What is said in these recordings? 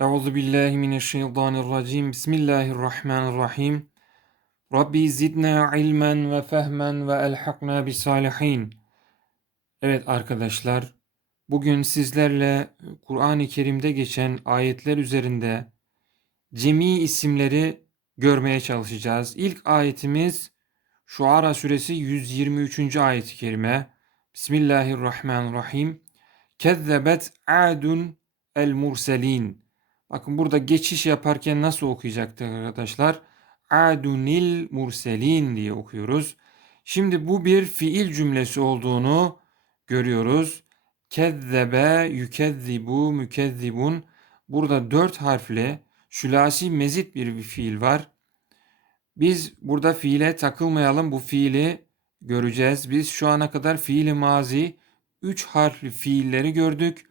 Euzu billahi mineşşeytanirracim. Bismillahirrahmanirrahim. Rabbi zidna ilmen ve fehmen ve elhakna bis salihin. Evet arkadaşlar, bugün sizlerle Kur'an-ı Kerim'de geçen ayetler üzerinde cemi isimleri görmeye çalışacağız. İlk ayetimiz Şuara suresi 123. ayet-i kerime. Bismillahirrahmanirrahim. Kezzebet adun el murselin. Bakın burada geçiş yaparken nasıl okuyacaktık arkadaşlar? Adunil murselin diye okuyoruz. Şimdi bu bir fiil cümlesi olduğunu görüyoruz. Kezzebe, yükezzibu, mükezzibun. Burada dört harfli şülasi mezit bir fiil var. Biz burada fiile takılmayalım. Bu fiili göreceğiz. Biz şu ana kadar fiili mazi üç harfli fiilleri gördük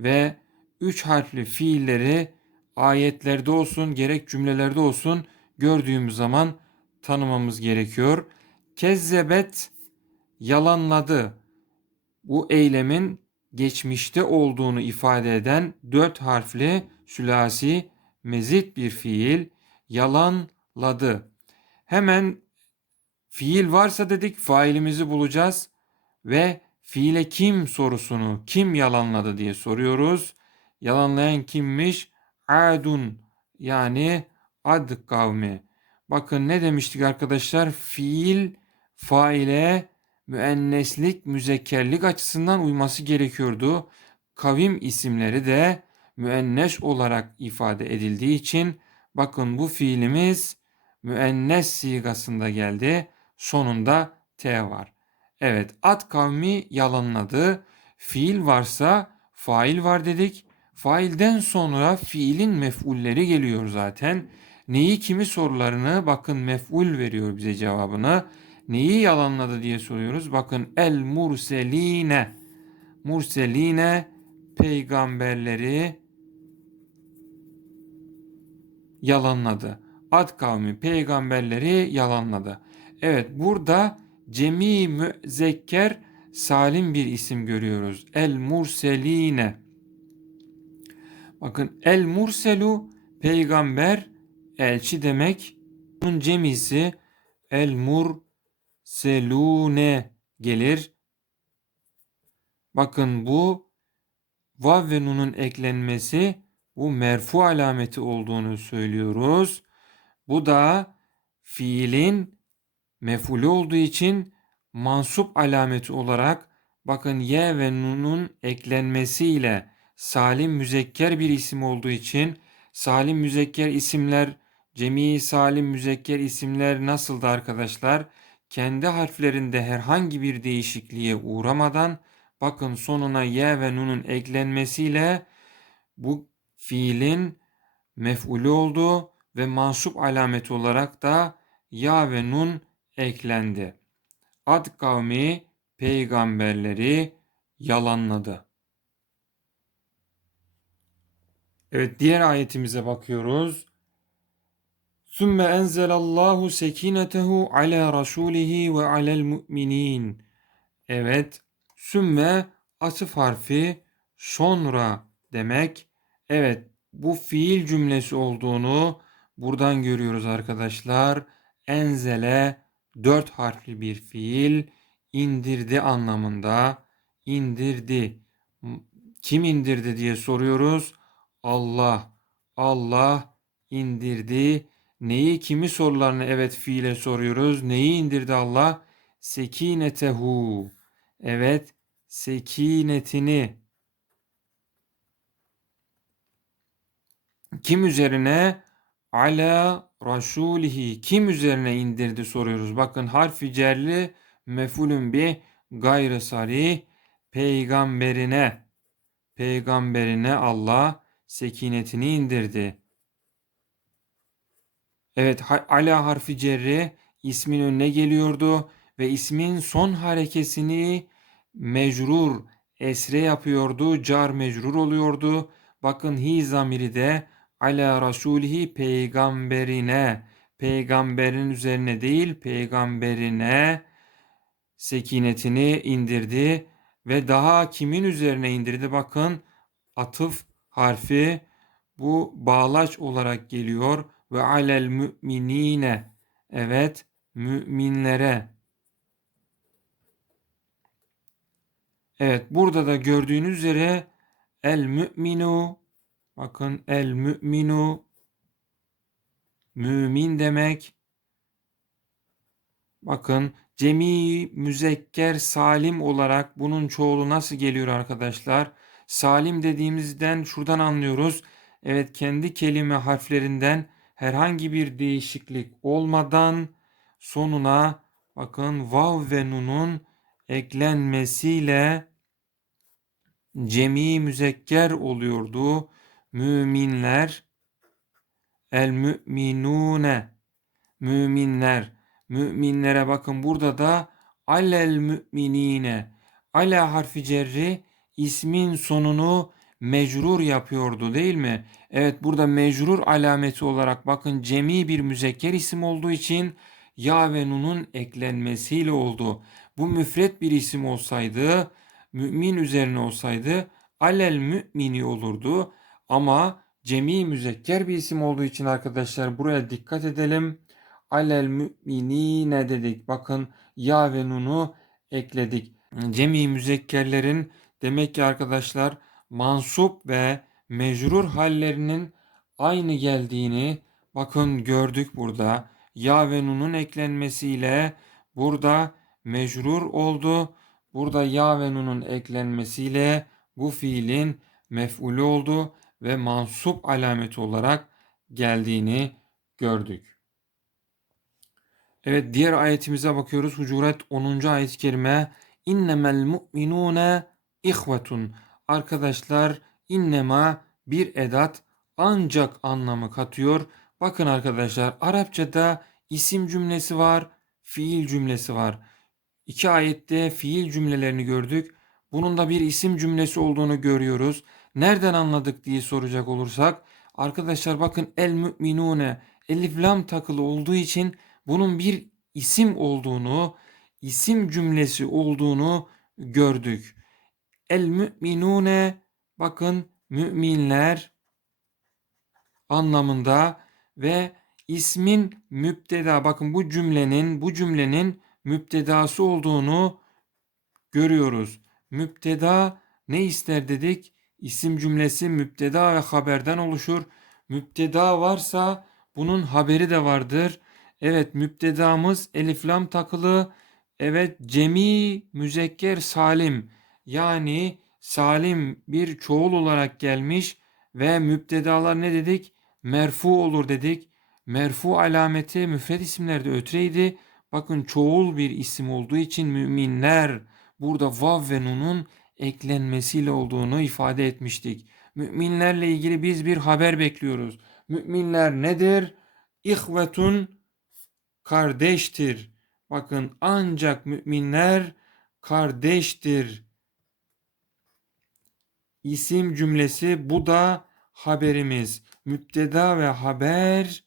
ve üç harfli fiilleri ayetlerde olsun gerek cümlelerde olsun gördüğümüz zaman tanımamız gerekiyor. Kezzebet yalanladı. Bu eylemin geçmişte olduğunu ifade eden dört harfli sülasi mezit bir fiil yalanladı. Hemen fiil varsa dedik failimizi bulacağız ve fiile kim sorusunu kim yalanladı diye soruyoruz. Yalanlayan kimmiş? Adun yani Ad kavmi. Bakın ne demiştik arkadaşlar? Fiil faile müenneslik, müzekkerlik açısından uyması gerekiyordu. Kavim isimleri de müennes olarak ifade edildiği için bakın bu fiilimiz müennes sigasında geldi. Sonunda T var. Evet at kavmi yalanladı. Fiil varsa fail var dedik. Failden sonra fiilin mef'ulleri geliyor zaten. Neyi kimi sorularını bakın mef'ul veriyor bize cevabını. Neyi yalanladı diye soruyoruz. Bakın el murseline. Murseline peygamberleri yalanladı. Ad kavmi peygamberleri yalanladı. Evet burada cemi müzekker salim bir isim görüyoruz. El murseline. Bakın el murselu peygamber elçi demek. Bunun cemisi el murselune gelir. Bakın bu vav ve nunun eklenmesi bu merfu alameti olduğunu söylüyoruz. Bu da fiilin mefulü olduğu için mansup alameti olarak bakın ye ve nunun eklenmesiyle salim müzekker bir isim olduğu için salim müzekker isimler cemi salim müzekker isimler nasıldı arkadaşlar? Kendi harflerinde herhangi bir değişikliğe uğramadan bakın sonuna ye ve nunun eklenmesiyle bu fiilin mef'ulü oldu ve mansup alameti olarak da ya ve nun eklendi. Ad kavmi peygamberleri yalanladı. Evet diğer ayetimize bakıyoruz. Sümme enzelallahu sekinetehu ala rasulihi ve alel mu'minin. Evet sümme atıf harfi sonra demek. Evet bu fiil cümlesi olduğunu buradan görüyoruz arkadaşlar. Enzele dört harfli bir fiil indirdi anlamında indirdi. Kim indirdi diye soruyoruz. Allah, Allah indirdi. Neyi kimi sorularını evet fiile soruyoruz. Neyi indirdi Allah? Sekinetehu. Evet, sekinetini. Kim üzerine? Ala rasulihi. Kim üzerine indirdi soruyoruz. Bakın harfi cerli mefulün bir gayrı sarih peygamberine peygamberine Allah sekinetini indirdi. Evet ala harfi cerri ismin önüne geliyordu ve ismin son harekesini mecrur esre yapıyordu. Car mecrur oluyordu. Bakın hi zamiri de ala rasulihi peygamberine peygamberin üzerine değil peygamberine sekinetini indirdi ve daha kimin üzerine indirdi bakın atıf harfi Bu bağlaç olarak geliyor. Ve alel müminine. Evet, müminlere. Evet, burada da gördüğünüz üzere el müminu bakın el müminu mümin demek. Bakın cemi müzekker salim olarak bunun çoğulu nasıl geliyor arkadaşlar? Salim dediğimizden şuradan anlıyoruz. Evet kendi kelime harflerinden herhangi bir değişiklik olmadan sonuna bakın vav ve nunun eklenmesiyle cemi müzekker oluyordu. Müminler el müminune müminler müminlere bakın burada da alel müminine ala harfi cerri ismin sonunu mecrur yapıyordu değil mi? Evet burada mecrur alameti olarak bakın cemi bir müzekker isim olduğu için ya ve nunun eklenmesiyle oldu. Bu müfret bir isim olsaydı mümin üzerine olsaydı alel mümini olurdu. Ama cemi müzekker bir isim olduğu için arkadaşlar buraya dikkat edelim. Alel müminine dedik. Bakın ya ve nunu ekledik. Cemi müzekkerlerin demek ki arkadaşlar mansup ve mecrur hallerinin aynı geldiğini bakın gördük burada. Ya ve nunun eklenmesiyle burada mecrur oldu. Burada ya ve nunun eklenmesiyle bu fiilin mef'ulü oldu ve mansup alameti olarak geldiğini gördük. Evet diğer ayetimize bakıyoruz. Hucuret 10. ayet-i kerime. İnnemel mu'minune ihvetun. Arkadaşlar innema bir edat ancak anlamı katıyor. Bakın arkadaşlar Arapçada isim cümlesi var, fiil cümlesi var. İki ayette fiil cümlelerini gördük. Bunun da bir isim cümlesi olduğunu görüyoruz. Nereden anladık diye soracak olursak arkadaşlar bakın el müminune elif lam takılı olduğu için bunun bir isim olduğunu, isim cümlesi olduğunu gördük. El müminune bakın müminler anlamında ve ismin müpteda bakın bu cümlenin bu cümlenin müptedası olduğunu görüyoruz. Müpteda ne ister dedik? İsim cümlesi müpteda ve haberden oluşur. Müpteda varsa bunun haberi de vardır. Evet müptedamız eliflam takılı. Evet cemi müzekker salim yani salim bir çoğul olarak gelmiş ve müptedalar ne dedik? Merfu olur dedik. Merfu alameti müfred isimlerde ötreydi. Bakın çoğul bir isim olduğu için müminler burada vav ve nunun eklenmesiyle olduğunu ifade etmiştik. Müminlerle ilgili biz bir haber bekliyoruz. Müminler nedir? İhvetun kardeştir. Bakın ancak müminler kardeştir. İsim cümlesi bu da haberimiz. Müpteda ve haber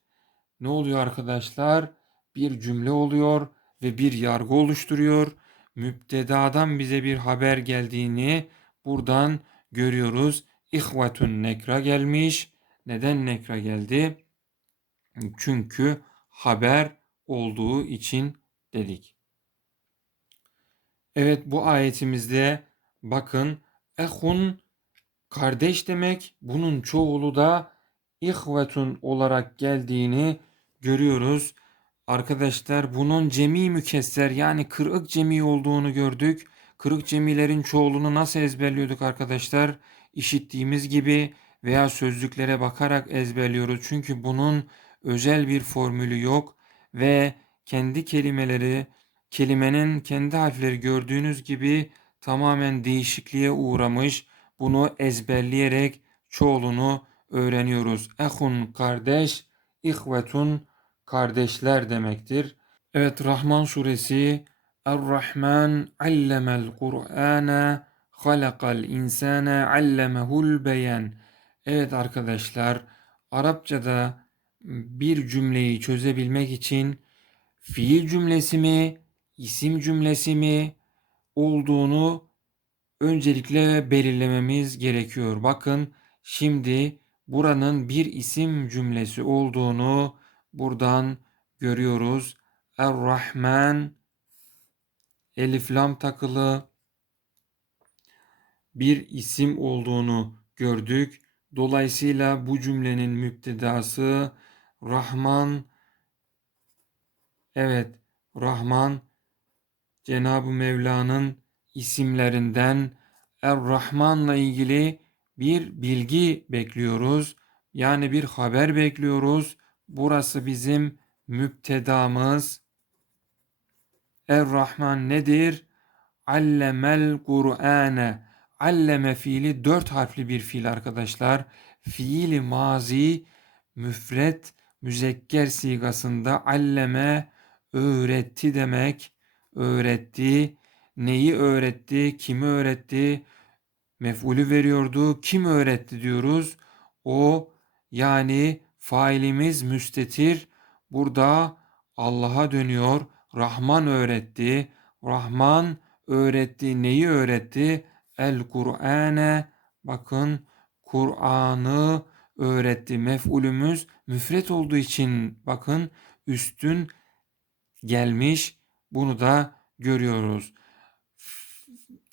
ne oluyor arkadaşlar? Bir cümle oluyor ve bir yargı oluşturuyor. Müptedadan bize bir haber geldiğini buradan görüyoruz. İhvetun nekra gelmiş. Neden nekra geldi? Çünkü haber olduğu için dedik. Evet bu ayetimizde bakın ehun kardeş demek bunun çoğulu da ihvetun olarak geldiğini görüyoruz. Arkadaşlar bunun cemi mükesser yani kırık cemi olduğunu gördük. Kırık cemilerin çoğulunu nasıl ezberliyorduk arkadaşlar? İşittiğimiz gibi veya sözlüklere bakarak ezberliyoruz. Çünkü bunun özel bir formülü yok ve kendi kelimeleri, kelimenin kendi harfleri gördüğünüz gibi tamamen değişikliğe uğramış. Bunu ezberleyerek çoğulunu öğreniyoruz. Ehun kardeş, ihvetun kardeşler demektir. Evet Rahman suresi Er-Rahman allemel Kur'ane halakal insane allemehul beyan. Evet arkadaşlar Arapçada bir cümleyi çözebilmek için fiil cümlesi mi, isim cümlesi mi olduğunu öncelikle belirlememiz gerekiyor. Bakın şimdi buranın bir isim cümlesi olduğunu buradan görüyoruz. Er-Rahman elif lam takılı bir isim olduğunu gördük. Dolayısıyla bu cümlenin müptedası Rahman evet Rahman Cenab-ı Mevla'nın isimlerinden Er-Rahman'la ilgili bir bilgi bekliyoruz. Yani bir haber bekliyoruz. Burası bizim müptedamız. Er-Rahman nedir? Allemel Kur'ane. Alleme fiili dört harfli bir fiil arkadaşlar. Fiili mazi müfret müzekker sigasında alleme öğretti demek. Öğretti. Neyi öğretti? Kimi öğretti? Mef'ulü veriyordu. Kim öğretti diyoruz? O yani failimiz müstetir. Burada Allah'a dönüyor. Rahman öğretti. Rahman öğretti. Neyi öğretti? El Kur'ane. Bakın Kur'an'ı öğretti. Mef'ulümüz müfret olduğu için bakın üstün gelmiş. Bunu da görüyoruz.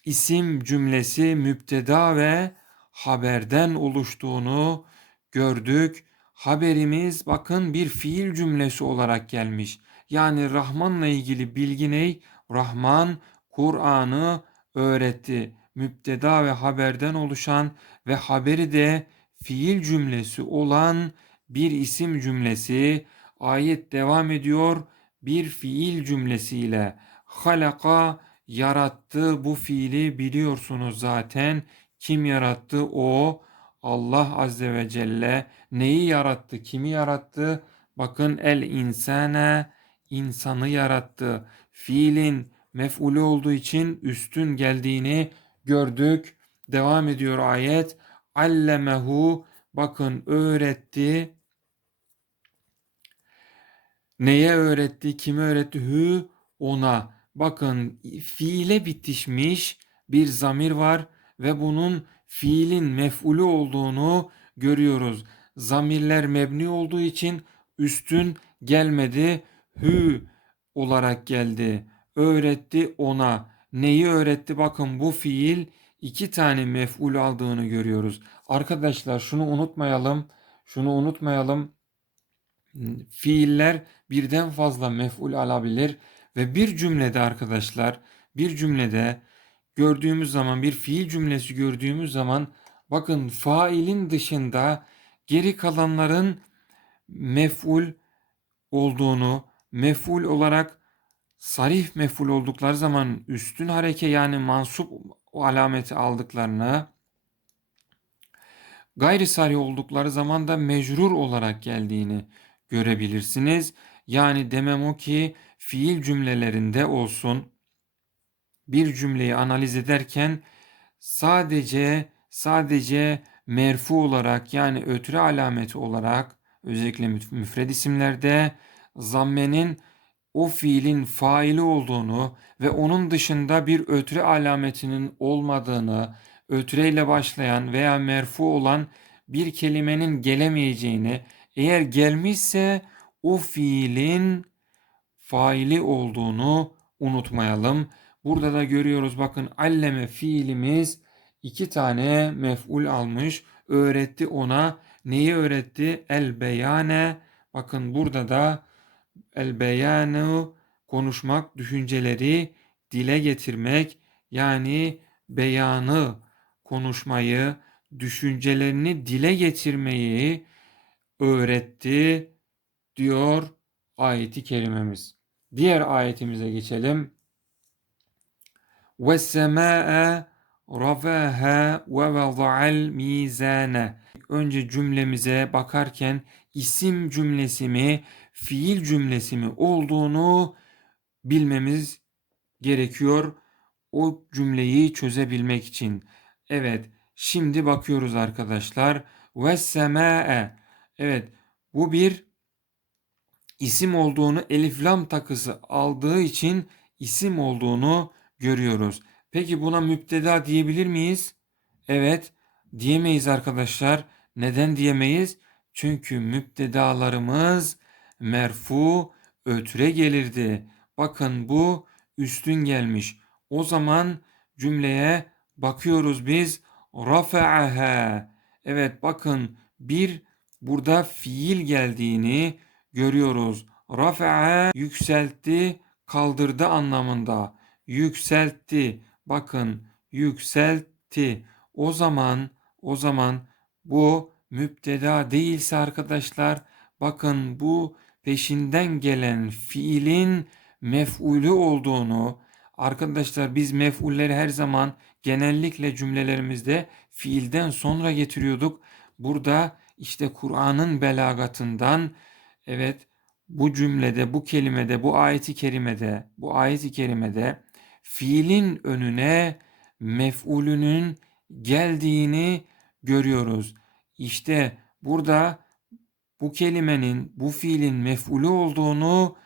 İsim cümlesi müpteda ve haberden oluştuğunu gördük. Haberimiz bakın bir fiil cümlesi olarak gelmiş. Yani Rahman'la ilgili bilgi ne? Rahman Kur'an'ı öğretti. Müpteda ve haberden oluşan ve haberi de fiil cümlesi olan bir isim cümlesi. Ayet devam ediyor bir fiil cümlesiyle. Halaka yarattı bu fiili biliyorsunuz zaten. Kim yarattı? O Allah Azze ve Celle. Neyi yarattı? Kimi yarattı? Bakın el insane insanı yarattı. Fiilin mef'ulü olduğu için üstün geldiğini gördük. Devam ediyor ayet. Allemehu bakın öğretti. Neye öğretti? Kime öğretti? Hü ona. Bakın fiile bitişmiş bir zamir var ve bunun fiilin mef'ulü olduğunu görüyoruz. Zamirler mebni olduğu için üstün gelmedi. Hü olarak geldi. Öğretti ona. Neyi öğretti? Bakın bu fiil iki tane mef'ul aldığını görüyoruz. Arkadaşlar şunu unutmayalım. Şunu unutmayalım. Fiiller birden fazla mef'ul alabilir ve bir cümlede arkadaşlar bir cümlede gördüğümüz zaman bir fiil cümlesi gördüğümüz zaman bakın failin dışında geri kalanların mef'ul olduğunu mef'ul olarak sarih mef'ul oldukları zaman üstün hareke yani mansup alameti aldıklarını gayri sarih oldukları zaman da mecrur olarak geldiğini görebilirsiniz. Yani demem o ki fiil cümlelerinde olsun bir cümleyi analiz ederken sadece sadece merfu olarak yani ötürü alameti olarak özellikle müfred isimlerde zammenin o fiilin faili olduğunu ve onun dışında bir ötürü alametinin olmadığını, ötüreyle başlayan veya merfu olan bir kelimenin gelemeyeceğini, eğer gelmişse o fiilin faili olduğunu unutmayalım. Burada da görüyoruz bakın alleme fiilimiz iki tane mef'ul almış. Öğretti ona. Neyi öğretti? El beyane. Bakın burada da el beyanu konuşmak, düşünceleri dile getirmek yani beyanı, konuşmayı, düşüncelerini dile getirmeyi öğretti diyor ayeti kerimemiz. Diğer ayetimize geçelim. Ve sema'e rafaha ve vada'al mizane. Önce cümlemize bakarken isim cümlesi mi, fiil cümlesi mi olduğunu bilmemiz gerekiyor. O cümleyi çözebilmek için. Evet, şimdi bakıyoruz arkadaşlar. Ve sema'e. Evet, bu bir isim olduğunu elif lam takısı aldığı için isim olduğunu görüyoruz. Peki buna müpteda diyebilir miyiz? Evet diyemeyiz arkadaşlar. Neden diyemeyiz? Çünkü müptedalarımız merfu ötre gelirdi. Bakın bu üstün gelmiş. O zaman cümleye bakıyoruz biz. Rafa'aha. Evet bakın bir burada fiil geldiğini görüyoruz. Rafa'a yükseltti, kaldırdı anlamında. Yükseltti. Bakın yükseltti. O zaman o zaman bu müpteda değilse arkadaşlar bakın bu peşinden gelen fiilin mef'ulü olduğunu arkadaşlar biz mef'ulleri her zaman genellikle cümlelerimizde fiilden sonra getiriyorduk. Burada işte Kur'an'ın belagatından evet bu cümlede, bu kelimede, bu ayeti kerimede, bu ayeti kerimede fiilin önüne mef'ulünün geldiğini görüyoruz. İşte burada bu kelimenin, bu fiilin mef'ulü olduğunu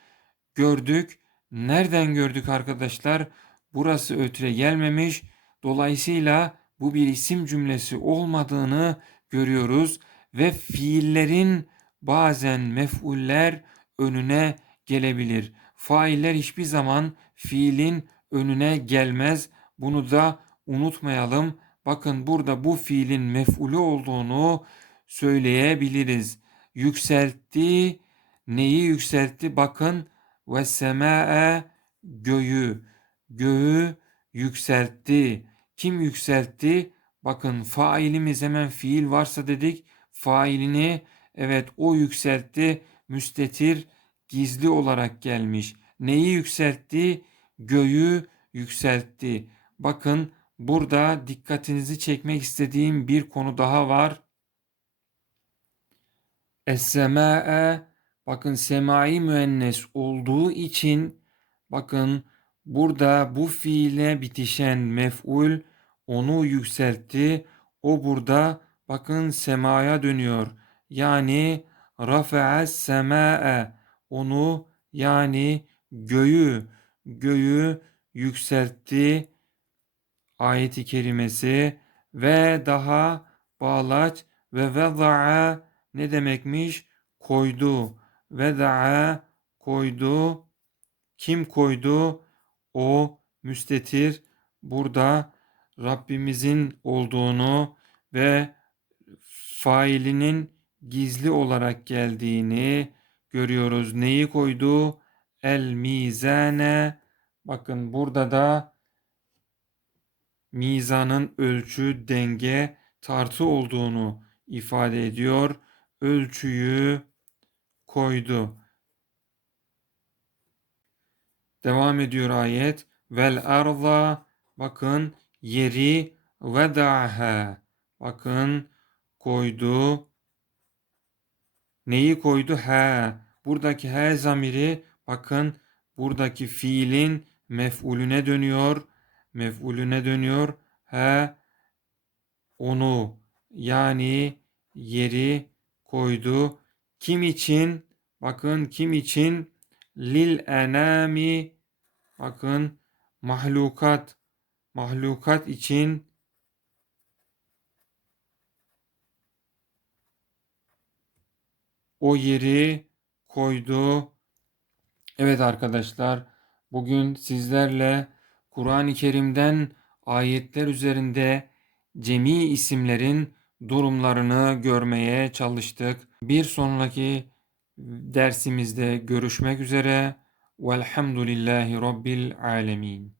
gördük. Nereden gördük arkadaşlar? Burası ötre gelmemiş. Dolayısıyla bu bir isim cümlesi olmadığını görüyoruz ve fiillerin bazen mef'uller önüne gelebilir. Failler hiçbir zaman fiilin önüne gelmez. Bunu da unutmayalım. Bakın burada bu fiilin mef'ulü olduğunu söyleyebiliriz. Yükseltti. Neyi yükseltti? Bakın ve sema'e göğü. Göğü yükseltti. Kim yükseltti? Bakın failimiz hemen fiil varsa dedik. Failini evet o yükseltti. Müstetir gizli olarak gelmiş. Neyi yükseltti? Göğü yükseltti. Bakın burada dikkatinizi çekmek istediğim bir konu daha var. Es-sema'e bakın semai müennes olduğu için bakın burada bu fiile bitişen mef'ul onu yükseltti. O burada bakın semaya dönüyor. Yani rafa'es sema'e onu yani göğü göğü yükseltti ayeti kerimesi ve daha bağlaç ve veda'a ne demekmiş? Koydu. Veda'a koydu. Kim koydu? O müstetir burada Rabbimizin olduğunu ve failinin gizli olarak geldiğini görüyoruz. Neyi koydu? El mizane. Bakın burada da mizanın ölçü, denge, tartı olduğunu ifade ediyor. Ölçüyü koydu. Devam ediyor ayet. Vel arda bakın yeri vedaha bakın koydu. Neyi koydu? He. Buradaki he zamiri bakın buradaki fiilin mef'ulüne dönüyor. Mef'ulüne dönüyor. He onu yani yeri koydu. Kim için? Bakın kim için? Lil enami bakın mahlukat mahlukat için o yeri koydu. Evet arkadaşlar bugün sizlerle Kur'an-ı Kerim'den ayetler üzerinde cemi isimlerin durumlarını görmeye çalıştık. Bir sonraki dersimizde görüşmek üzere. Velhamdülillahi Rabbil Alemin.